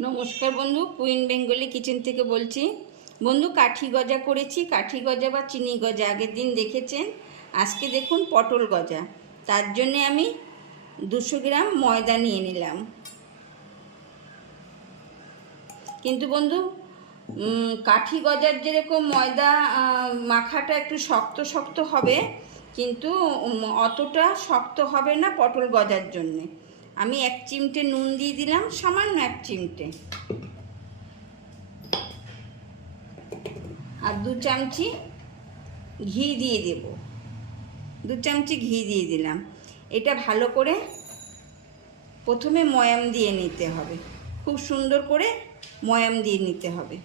নমস্কার বন্ধু, queen Bengali kitchen থেকে বলছি। বন্ধু, কাঠি গজা করেছি। কাঠি গজা বা চিনি গজা আগের দিন দেখেছেন। আজকে দেখুন পটল গজা। তার জন্যে আমি 200 গ্রাম ময়দা নিয়ে নিলাম। কিন্তু বন্ধু, কাঠি গজার যেরকম ময়দা মাখাটা একটু শক্ত শক্ত হবে, কিন্তু অতটা শক্ত হবে না পটল গজার জন্যে। আমি 1 চিমটে নুন দিয়ে দিলাম, সামান্য 1 চিমটে, আর 2 চামচি ঘি দিয়ে দেব। 2 চামচি ঘি দিয়ে দিলাম। এটা ভালো করে প্রথমে ময়াম দিয়ে নিতে হবে, খুব সুন্দর করে ময়াম দিয়ে নিতে হবে।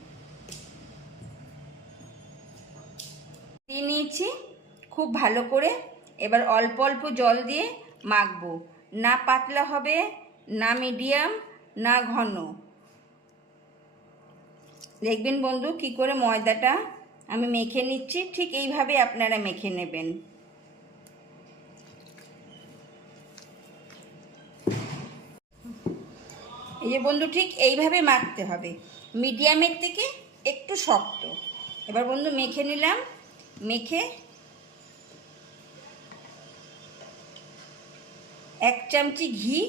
দিয়ে নিয়েছি খুব ভালো করে। এবার অল্প অল্প জল দিয়ে মাখবো, না পাতলা হবে, না মিডিয়াম, না ঘন। দেখবেন বন্ধু কি করে ময়দাটা আমি মেখে নিচ্ছি, ঠিক এইভাবে আপনারা মেখে নেবেন। এই যে বন্ধু, ঠিক এইভাবে মাখতে হবে, মিডিয়ামের থেকে একটু শক্ত। এবার বন্ধু মেখে নিলাম। মেখে 1 চামচি ঘি,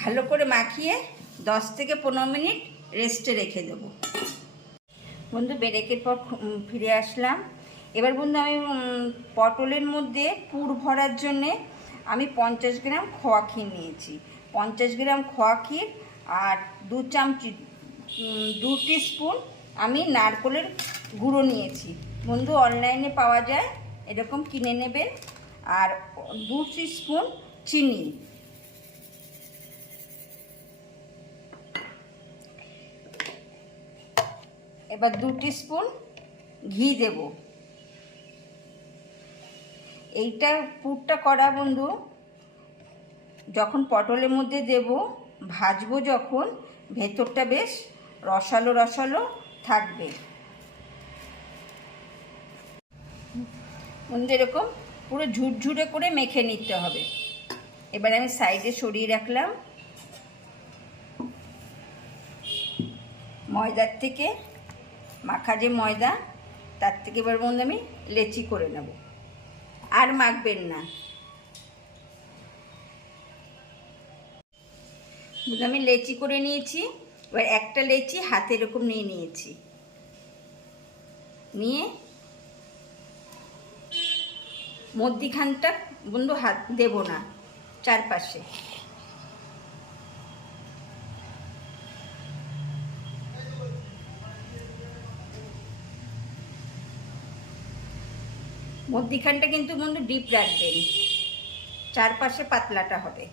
ভালো করে মাখিয়ে 10 থেকে 15 মিনিট রেস্টে রেখে দেবো। বন্ধু, ব্রেকের পর ফিরে আসলাম। এবার বন্ধু আমি পটলের মধ্যে পুর ভরার জন্যে আমি 50 গ্রাম খোয়া ক্ষীর নিয়েছি। 50 গ্রাম খোয়া ক্ষীর আর 2 চামচি 2 টিস্পুন আমি নারকেলের গুঁড়ো নিয়েছি। বন্ধু, অনলাইনে পাওয়া যায়, এরকম কিনে নেবেন। আর 2 টিস্পুন চিনি। এবার 2 টিস্পুন ঘি দেব। এইটার পুরটা করা বন্ধু যখন পটলের মধ্যে দেব, ভাজবো যখন, ভেতরটা বেশ রসালো রসালো থাকবে। বন্ধু, এরকম পুরো ঝুরঝুরে করে মেখে নিতে হবে। এবার আমি সাইডে সরিয়ে রাখলাম। ময়দার থেকে মাখা যে ময়দা, তার থেকে এবার বন্ধু আমি লেচি করে নেব। আর মাখবেন না। আমি লেচি করে নিয়েছি। এবার একটা লেচি হাতে এরকম নিয়ে নিয়েছি। নিয়ে মধ্যিখানটা বন্ধু হাত দেব না, চারপাশে। মধ্যিখানটা কিন্তু বন্ধু ডিপ রাখবেন, চারপাশে পাতলাটা হবে।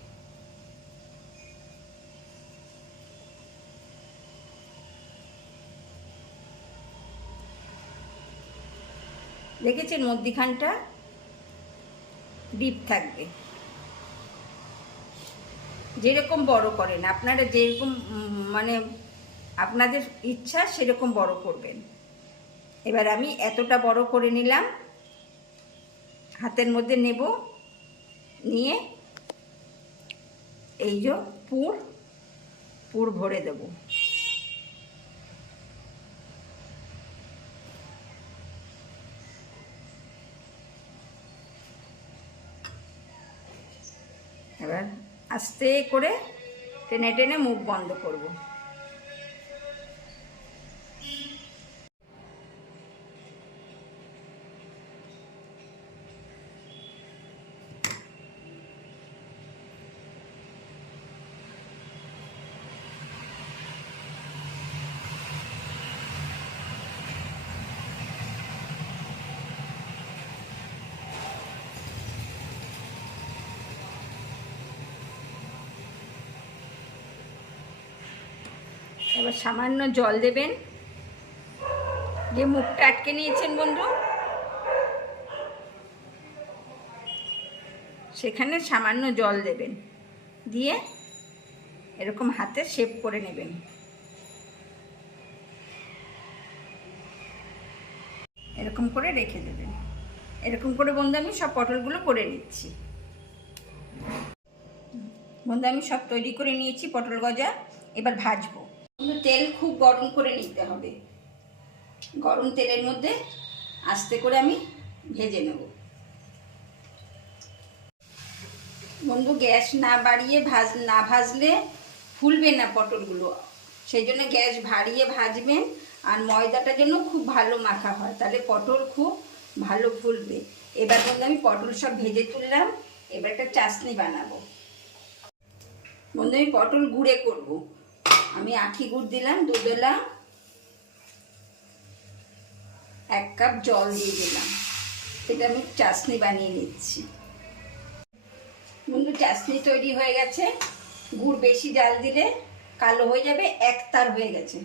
দেখেছেন, মধ্যিখানটা ডিপ থাকবে। যেরকম বড় করেন আপনারা, যেরকম মানে আপনাদের ইচ্ছা সেরকম বড় করবেন। এবার আমি এতটা বড় করে নিলাম, হাতের মধ্যে নেব। নিয়ে এই যে পুর ভরে দেব। এবার আস্তে করে টেনে টেনে মুখ বন্ধ করব। এবার সামান্য জল দেবেন। যে মুখটা আটকে নিয়েছেন বন্ধু, সেখানে সামান্য জল দেবেন। দিয়ে এরকম হাতে শেপ করে নেবেন। এরকম করে রেখে দেবেন। এরকম করে বন্ধু আমি সব পটলগুলো করে নিচ্ছি। বন্ধু আমি সব তৈরি করে নিয়েছি পটল গজা, এবার ভাজবো। বন্ধু তেল খুব গরম করে নিতে হবে, গরম তেলের মধ্যে আস্তে করে আমি ভেজে নেব। বন্ধু গ্যাস না বাড়িয়ে না ভাজলে ফুলবে না পটলগুলো, সেই জন্য গ্যাস বাড়িয়ে ভাজবেন। আর ময়দাটা যেন খুব ভালো মাখা হয়, তাহলে পটল খুব ভালো ফুলবে। এবার বন্ধু আমি পটল সব ভেজে তুললাম, এবার একটা চাটনি বানাবো। বন্ধু আমি পটল গুঁড়ে করব। আমি আখি গুড় দিলাম 2 বেলা, 1 কাপ জল দিয়ে দিলাম। এটা আমি চাটনি বানিয়ে নিচ্ছি। বন্ধু চাটনি তৈরি হয়ে গেছে। গুড় বেশি জাল দিলে কালো হয়ে যাবে, একতার হয়ে গেছে,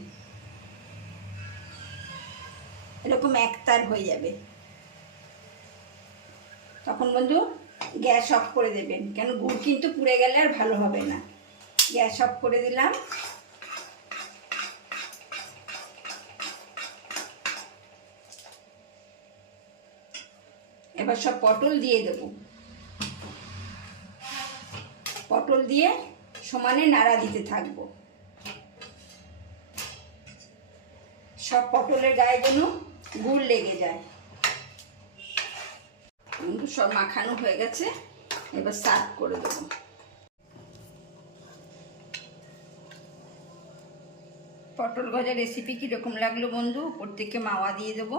এরকম একতার হয়ে যাবে। তখন বন্ধু গ্যাস অফ করে দেবেন, কেন গুড় কিন্তু পুড়ে গেলে আর ভালো হবে না। গ্যাস অফ করে দিলাম। এবার সব পটল দিয়ে দেব। পটল দিয়ে সমানে নাড়া দিতে থাকবো। সব পটলের গায়ে যেন গুড় লেগে যায়। সব মাখানো হয়ে গেছে, এবার সার্ভ করে দেবো। পটল ভাজা রেসিপি কীরকম লাগলো বন্ধু? উপর থেকে মাওয়া দিয়ে দেবো,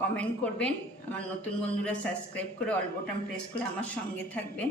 কমেন্ট করবেন। আমার নতুন বন্ধুরা সাবস্ক্রাইব করে অল বাটন প্রেস করে আমার সঙ্গে থাকবেন।